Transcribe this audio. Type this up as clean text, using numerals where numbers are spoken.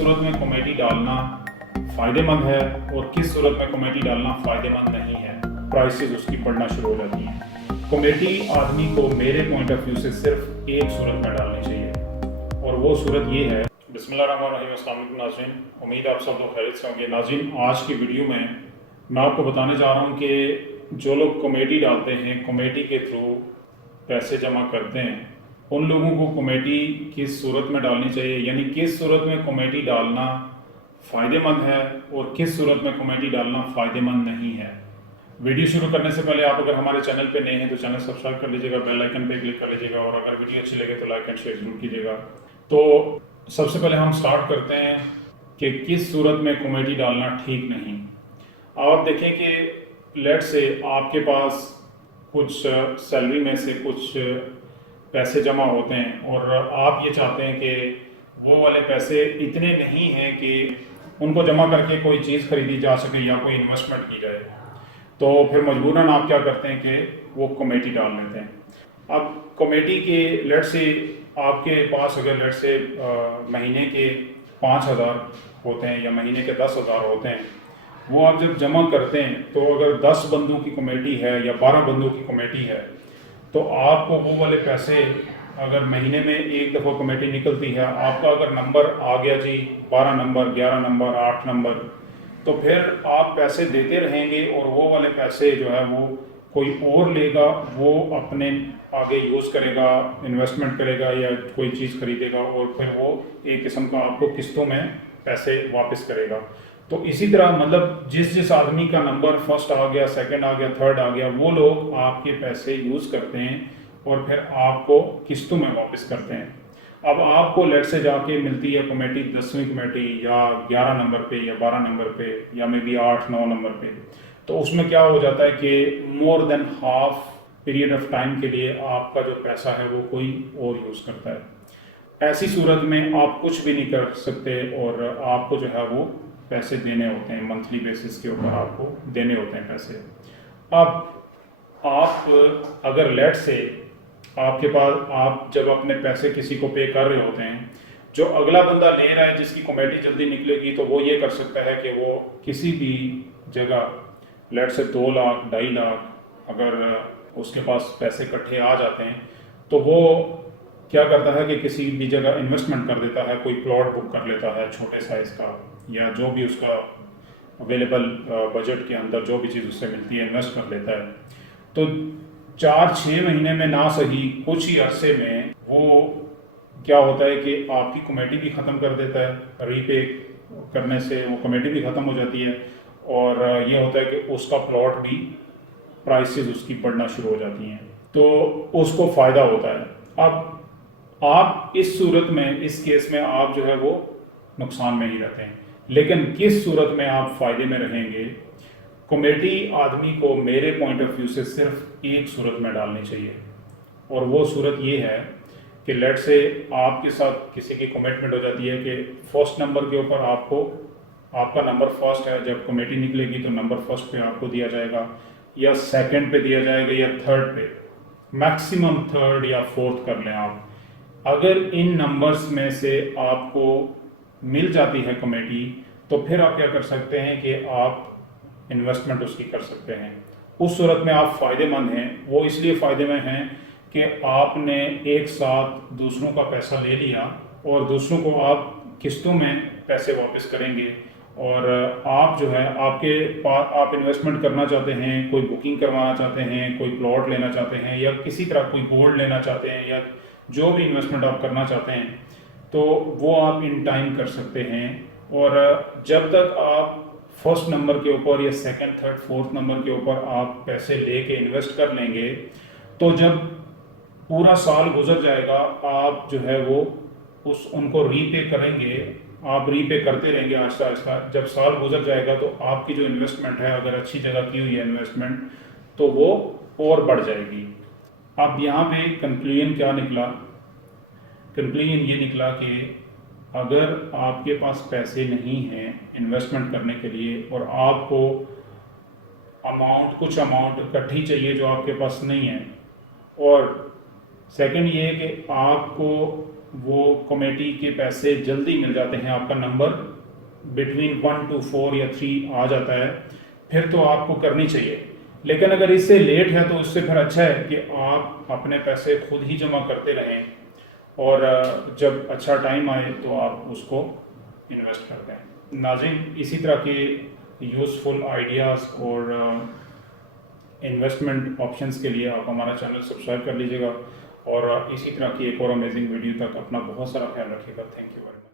सूरत में कॉमेडी डालना फ़ायदेमंद है और किस सूरत में कॉमेडी डालना फ़ायदेमंद नहीं है, प्राइसेस उसकी बढ़ना शुरू हो जाती हैं। कॉमेडी आदमी को मेरे पॉइंट ऑफ व्यू से सिर्फ एक सूरत में डालनी चाहिए और वो सूरत ये है। बिस्मिल्लाहिर्रहमानिर्रहीम, अस्सलाम वालेकुम नाज़रीन, उम्मीद आप सब लोग खैरियत से होंगे। नाज़रीन, आज की वीडियो में मैं आपको बताने जा रहा हूँ कि जो लोग कॉमेडी डालते हैं, कॉमेडी के थ्रू पैसे जमा करते हैं, उन लोगों को कॉमेडी किस सूरत में डालनी चाहिए, यानी किस सूरत में कॉमेडी डालना फ़ायदेमंद है और किस सूरत में कॉमेडी डालना फ़ायदेमंद नहीं है। वीडियो शुरू करने से पहले आप अगर हमारे चैनल पे नए हैं तो चैनल सब्सक्राइब कर लीजिएगा, बेल आइकन पे क्लिक कर लीजिएगा और अगर वीडियो अच्छी लगे तो लाइक एंड शेयर जरूर कीजिएगा। तो सबसे पहले हम स्टार्ट करते हैं कि किस सूरत में कॉमेडी डालना ठीक नहीं। आप देखें कि लेट से आपके पास कुछ सैलरी में से कुछ पैसे जमा होते हैं और आप ये चाहते हैं कि वो वाले पैसे इतने नहीं हैं कि उनको जमा करके कोई चीज़ खरीदी जा सके या कोई इन्वेस्टमेंट की जाए, तो फिर मजबूरन आप क्या करते हैं कि वो कॉमेडी डाल लेते हैं। अब कॉमेडी के लेट से आपके पास अगर लेट से महीने के 5,000 होते हैं या महीने के 10,000 होते हैं, वो आप जब जमा करते हैं तो अगर 10 बंदों की कॉमेडी है या 12 बंदों की कॉमेडी है तो आपको वो वाले पैसे अगर महीने में एक दफ़ा कमेटी निकलती है, आपका अगर नंबर आ गया जी 12 नंबर, 11 नंबर, 8 नंबर, तो फिर आप पैसे देते रहेंगे और वो वाले पैसे जो है वो कोई और लेगा, वो अपने आगे यूज़ करेगा, इन्वेस्टमेंट करेगा या कोई चीज़ खरीदेगा और फिर वो एक किस्म का आपको किस्तों में पैसे वापस करेगा। तो इसी तरह मतलब जिस आदमी का नंबर फर्स्ट आ गया, सेकंड आ गया, थर्ड आ गया, वो लोग आपके पैसे यूज़ करते हैं और फिर आपको किस्तों में वापस करते हैं। अब आपको लेट से जाके मिलती है कमेटी 10वीं कमेटी या 11 नंबर पे या 12 नंबर पे या मे बी 8-9 नंबर पे, तो उसमें क्या हो जाता है कि more than half period of time के लिए आपका जो पैसा है वो कोई और यूज़ करता है। ऐसी सूरत में आप कुछ भी नहीं कर सकते और आपको जो है वो पैसे देने होते हैं, मंथली बेसिस के ऊपर आपको देने होते हैं पैसे। अब आप अगर लेट से आपके पास आप जब अपने पैसे किसी को पे कर रहे होते हैं, जो अगला बंदा ले रहा है जिसकी कॉमेडी जल्दी निकलेगी, तो वो ये कर सकता है कि वो किसी भी जगह लेट से 2 लाख 2.5 लाख अगर उसके पास पैसे इकट्ठे आ जाते हैं तो वो क्या करता है कि किसी भी जगह इन्वेस्टमेंट कर देता है, कोई प्लॉट बुक कर लेता है छोटे साइज़ का या जो भी उसका अवेलेबल बजट के अंदर जो भी चीज़ उससे मिलती है इन्वेस्ट कर लेता है। तो 4-6 महीने में ना सही कुछ ही अरसे में वो क्या होता है कि आपकी कमेटी भी ख़त्म कर देता है, रीपे करने से वो कमेटी भी ख़त्म हो जाती है और ये होता है कि उसका प्लॉट भी प्राइसेस उसकी बढ़ना शुरू हो जाती हैं, तो उसको फ़ायदा होता है। अब आप इस सूरत में, इस केस में आप जो है वो नुकसान में ही रहते हैं, लेकिन किस सूरत में आप फ़ायदे में रहेंगे। कॉमेडी आदमी को मेरे पॉइंट ऑफ व्यू से सिर्फ एक सूरत में डालनी चाहिए और वो सूरत ये है कि लेट से आपके साथ किसी की कमिटमेंट हो जाती है कि फर्स्ट नंबर के ऊपर आपको, आपका नंबर फर्स्ट है, जब कमेटी निकलेगी तो नंबर फर्स्ट पे आपको दिया जाएगा या सेकंड पे दिया जाएगा या थर्ड पे, मैक्सिमम थर्ड या फोर्थ कर लें आप। अगर इन नंबर्स में से आपको मिल जाती है कमेटी तो फिर आप क्या कर सकते हैं कि आप इन्वेस्टमेंट उसकी कर सकते हैं। उस सूरत में आप फ़ायदेमंद हैं। वो इसलिए फ़ायदे में हैं कि आपने एक साथ दूसरों का पैसा ले लिया और दूसरों को आप किस्तों में पैसे वापस करेंगे और आप जो है आपके पास आप इन्वेस्टमेंट करना चाहते हैं, कोई बुकिंग करवाना चाहते हैं, कोई प्लॉट लेना चाहते हैं या किसी तरह कोई गोल्ड लेना चाहते हैं या जो भी इन्वेस्टमेंट आप करना चाहते हैं, तो वो आप इन टाइम कर सकते हैं। और जब तक आप फर्स्ट नंबर के ऊपर या सेकंड, थर्ड, फोर्थ नंबर के ऊपर आप पैसे लेके इन्वेस्ट कर लेंगे, तो जब पूरा साल गुजर जाएगा आप जो है वो उनको रीपे करेंगे, आप रीपे करते रहेंगे आहिस्ता आहिस्ता। जब साल गुजर जाएगा तो आपकी जो इन्वेस्टमेंट है, अगर अच्छी जगह की हुई है इन्वेस्टमेंट, तो वो और बढ़ जाएगी। अब यहाँ पे कंक्लूजन क्या निकला? कंक्लूजन ये निकला कि अगर आपके पास पैसे नहीं हैं इन्वेस्टमेंट करने के लिए और आपको कुछ अमाउंट इकट्ठी चाहिए जो आपके पास नहीं है, और सेकंड ये है कि आपको وہ کمیٹی کے پیسے جلدی مل جاتے ہیں، آپ کا نمبر بٹوین 1 to 4 یا 3 آ جاتا ہے، پھر تو آپ کو کرنی چاہیے. لیکن اگر اس سے لیٹ ہے تو اس سے پھر اچھا ہے کہ آپ اپنے پیسے خود ہی جمع کرتے رہیں، اور جب اچھا ٹائم آئے تو آپ اس کو انویسٹ کر دیں. ناظرین، اسی طرح کے یوزفل آئیڈیاز اور انویسٹمنٹ آپشنس کے لیے آپ ہمارا چینل سبسکرائب کر لیجیے گا، اور اسی طرح کی ایک اور امیزنگ ویڈیو تک اپنا بہت سارا خیال رکھیے گا. Thank you very much.